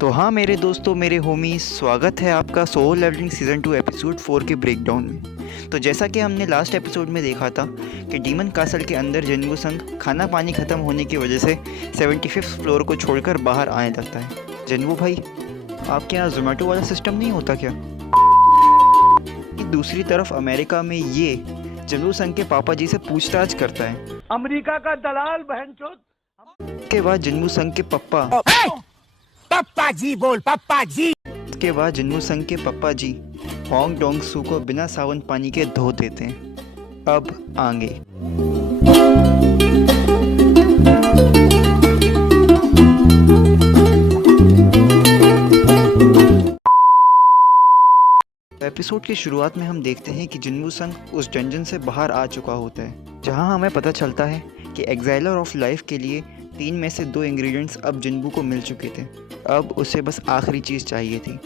तो हाँ मेरे दोस्तों, मेरे होमी, स्वागत है आपका सोलो लेवलिंग सीज़न 2 एपिसोड 4 के ब्रेकडाउन में। तो जैसा कि हमने लास्ट एपिसोड में देखा था कि डीमन कासल के अंदर जिन्वू संग खाना पानी ख़त्म होने की वजह से 75th फ्लोर को छोड़कर बाहर आने लगता है। जिन्वू भाई, आपके यहाँ जोमेटो वाला सिस्टम नहीं होता क्या? दूसरी तरफ अमेरिका में ये जिन्वू संग के पापा जी से पूछताछ करता है। अमेरिका का दलाल बहनचोद। के बाद जिन्वू संग के पप्पा पप्पा जी बोल, पप्पा जी। उसके बाद जिन्वू संग के पप्पा जी होंग डोंग सू को बिना साबुन पानी के धो देते हैं। अब आगे एपिसोड की शुरुआत में हम देखते हैं कि जिन्वू संग उस डंजन से बाहर आ चुका होता है, जहां हमें पता चलता है कि एक्साइलर ऑफ लाइफ के लिए 3 में से 2 इंग्रेडिएंट्स अब जिन्वू को मिल चुके थे। अब उसे बस आखिरी चीज़ चाहिए थी,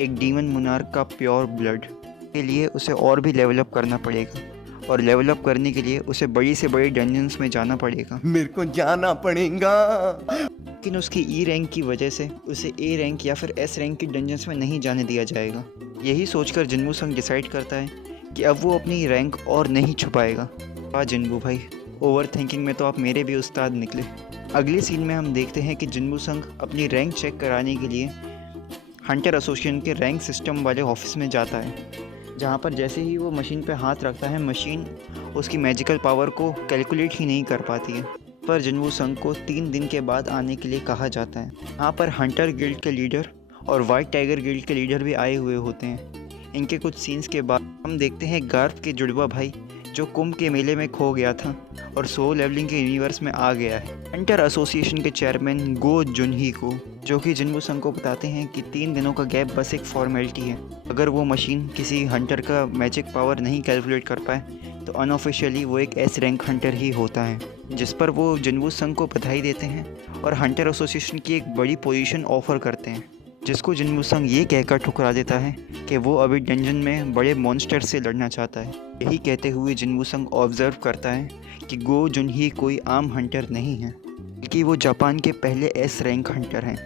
एक डीमन मुनार्क का प्योर ब्लड। के लिए उसे और भी लेवल अप करना पड़ेगा, और लेवल अप करने के लिए उसे बड़ी से बड़ी डंजन्स में जाना पड़ेगा। मेरे को जाना पड़ेगा। लेकिन उसकी ई रैंक की वजह से उसे ए रैंक या फिर एस रैंक की डंजन्स में नहीं जाने दिया जाएगा। यही सोचकर जिन्वू संग डिसाइड करता है कि अब वो अपनी रैंक और नहीं छुपाएगा। वाह जिन्वू भाई, ओवर थिंकिंग में तो आप मेरे भी उस्ताद निकले। अगले सीन में हम देखते हैं कि जिन्वू संग अपनी रैंक चेक कराने के लिए हंटर एसोसिएशन के रैंक सिस्टम वाले ऑफिस में जाता है, जहाँ पर जैसे ही वो मशीन पर हाथ रखता है, मशीन उसकी मैजिकल पावर को कैलकुलेट ही नहीं कर पाती है। पर जिन्वू संग को 3 दिन के बाद आने के लिए कहा जाता है। यहाँ पर हंटर गिल्ड के लीडर और वाइट टाइगर गिल्ड के लीडर भी आए हुए होते हैं। इनके कुछ सीन्स के बाद हम देखते हैं गार्थ के जुड़वा भाई, जो कुंभ के मेले में खो गया था और सोलो लेवलिंग के यूनिवर्स में आ गया है, हंटर एसोसिएशन के चेयरमैन गो जुनही को, जो कि जिन्वू संग को बताते हैं कि 3 दिनों का गैप बस एक फॉर्मेलिटी है। अगर वो मशीन किसी हंटर का मैजिक पावर नहीं कैलकुलेट कर पाए तो अनऑफिशियली वो एक एस रैंक हंटर ही होता है। जिस पर वो जिन्वू संग को बधाई देते हैं और हंटर एसोसिएशन की एक बड़ी पोजीशन ऑफर करते हैं, जिसको जिन्वू संग ये कहकर ठुकरा देता है कि वो अभी डंजन में बड़े मॉन्स्टर से लड़ना चाहता है। यही कहते हुए जिन्वू संग ऑब्जर्व करता है कि गो जुनही कोई आम हंटर नहीं है, बल्कि वो जापान के पहले एस रैंक हंटर हैं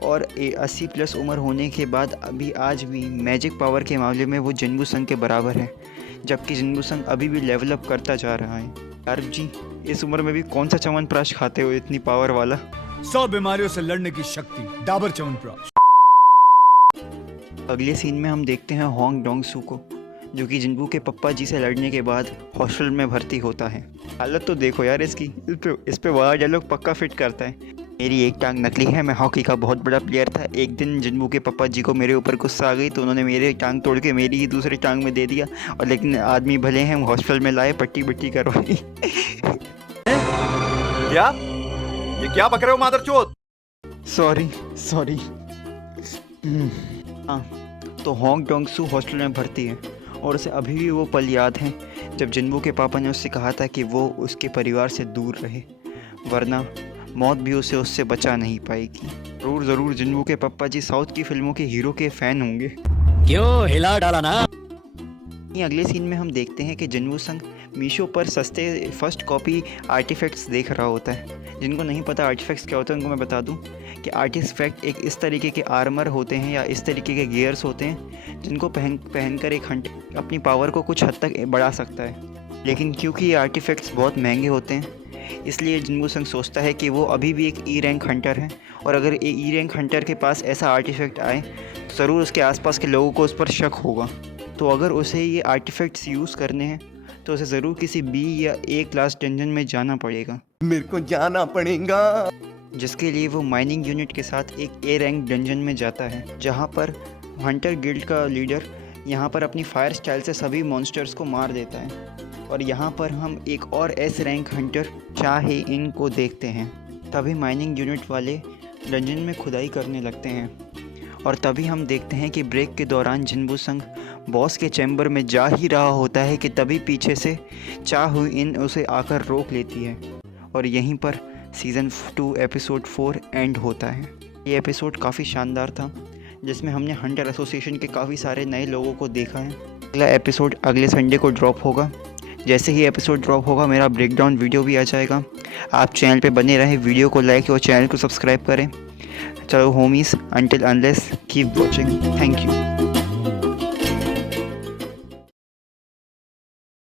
और 80+ उम्र होने के बाद अभी आज भी मैजिक पावर के मामले में वो जिन्वू संग के बराबर है, जबकि जिन्वू संग अभी भी लेवल अप करता जा रहा है। यार जी, इस उम्र में भी कौन सा च्यवनप्राश खाते हो इतनी पावर वाला? 100 बीमारियों से लड़ने की शक्ति, डाबर च्यवनप्राश। अगले सीन में हम देखते हैं होंग डोंग सू को, जो कि जिन्वू के पप्पा जी से लड़ने के बाद हॉस्टल में भर्ती होता है। हालत तो देखो यार इसकी, इस पे वाला डायलॉग पक्का फिट करता है। मेरी एक टांग नकली है, मैं हॉकी का बहुत बड़ा प्लेयर था। एक दिन जिन्वू के पापा जी को मेरे ऊपर गुस्सा आ गई तो उन्होंने मेरी टांग तोड़ के मेरी ही दूसरी टांग में दे दिया, और लेकिन आदमी भले हैं, हॉस्टल में लाए, पट्टी बट्टी करवाई। क्या? ये क्या बक रहे हो मादरचोद? सॉरी। हाँ, तो होंग डोंग सू हॉस्टल में भर्ती है और उसे अभी भी वो पल याद हैं जब जिन्वू के पापा ने उससे कहा था कि वो उसके परिवार से दूर रहे, वरना मौत भी उसे उससे बचा नहीं पाएगी। ज़रूर जिन्वू के पापा जी साउथ की फिल्मों के हीरो के फ़ैन होंगे। क्यों हिला डाला ना? अगले सीन में हम देखते हैं कि जिन्वू संग मीशो पर सस्ते फर्स्ट कॉपी आर्टिफैक्ट्स देख रहा होता है। जिनको नहीं पता आर्टिफैक्ट्स क्या होता है, उनको मैं बता दूं कि आर्टिफैक्ट एक इस तरीके के आर्मर होते हैं या इस तरीके के गियर्स होते हैं जिनको पहनकर एक हंटर अपनी पावर को कुछ हद तक बढ़ा सकता है। लेकिन क्योंकि ये आर्टिफैक्ट्स बहुत महंगे होते हैं, इसलिए जिन्वू संग सोचता है कि वो अभी भी एक ई रैंक हंटर है, और अगर ई रैंक हंटर के पास ऐसा आर्टिफैक्ट आए तो ज़रूर उसके आसपास के लोगों को उस पर शक होगा। तो अगर उसे ये आर्टिफैक्ट्स यूज़ करने हैं तो उसे ज़रूर किसी बी या ए क्लास डंजन में जाना पड़ेगा। मेरे को जाना पड़ेगा। जिसके लिए वो माइनिंग यूनिट के साथ एक ए रैंक डंजन में जाता है, जहाँ पर हंटर गिल्ड का लीडर यहाँ पर अपनी फायर स्टाइल से सभी मॉन्स्टर्स को मार देता है। और यहाँ पर हम एक और एस रैंक हंटर चाहे इन को देखते हैं। तभी माइनिंग यूनिट वाले डंजन में खुदाई करने लगते हैं, और तभी हम देखते हैं कि ब्रेक के दौरान जिन्वू संग बॉस के चैम्बर में जा ही रहा होता है कि तभी पीछे से चा हुई इन उसे आकर रोक लेती है, और यहीं पर सीज़न 2 एपिसोड 4 एंड होता है। ये एपिसोड काफ़ी शानदार था, जिसमें हमने हंटर एसोसिएशन के काफ़ी सारे नए लोगों को देखा है। अगला एपिसोड अगले संडे को ड्रॉप होगा। जैसे ही एपिसोड ड्रॉप होगा मेरा ब्रेकडाउन वीडियो भी आ जाएगा। आप चैनल पे बने रहें, वीडियो को लाइक और चैनल को सब्सक्राइब करें। चलो homies, until unless keep watching. Thank you.